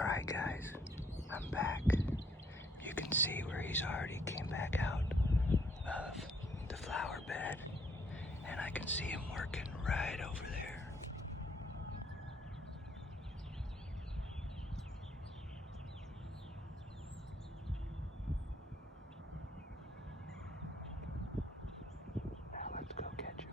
Alright guys, I'm back. You can see where he's already came back out of the flower bed, and I can see him working right over there. Now let's go catch him.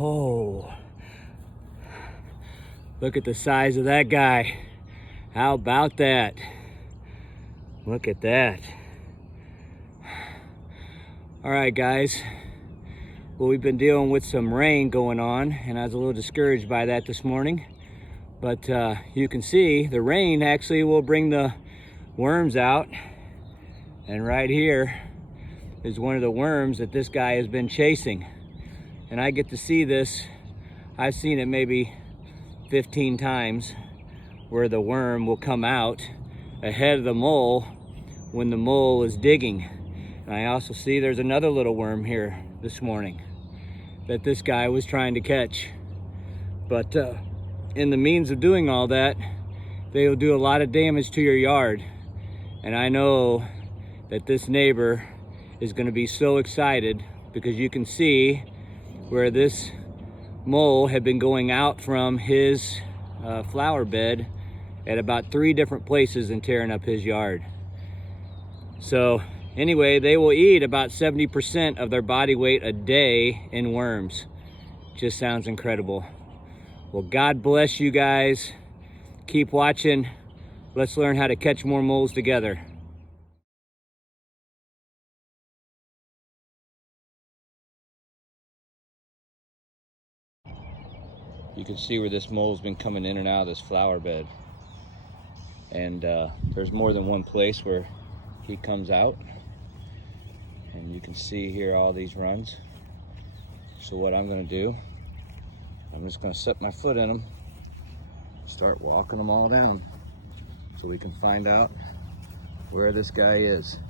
Oh, look at the size of that guy. How about that? Look at that. All right, guys. Well, we've been dealing with some rain going on, and I was a little discouraged by that this morning. But you can see the rain actually will bring the worms out. And right here is one of the worms that this guy has been chasing. And I get to see this. I've seen it maybe 15 times where the worm will come out ahead of the mole when the mole is digging. And I also see there's another little worm here this morning that this guy was trying to catch. But in the means of doing all that, they will do a lot of damage to your yard. And I know that this neighbor is going to be so excited because you can see where this mole had been going out from his flower bed at about 3 different places and tearing up his yard. So anyway, they will eat about 70% of their body weight a day in worms. Just sounds incredible. Well, God bless you guys. Keep watching. Let's learn how to catch more moles together. You can see where this mole's been coming in and out of this flower bed. And there's more than one place where he comes out. And you can see here all these runs. So what I'm gonna do, I'm just gonna set my foot in them, start walking them all down so we can find out where this guy is.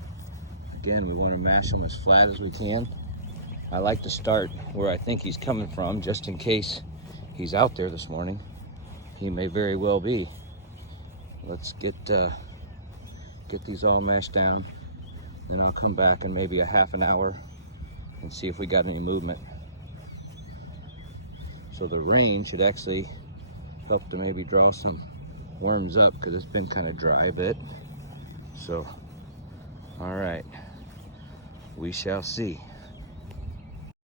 Again, we wanna mash him as flat as we can. I like to start where I think he's coming from, just in case he's out there this morning. He may very well be. Let's get these all mashed down. Then I'll come back in maybe a half an hour and see if we got any movement. So the rain should actually help to maybe draw some worms up because it's been kind of dry a bit. So, all right, we shall see.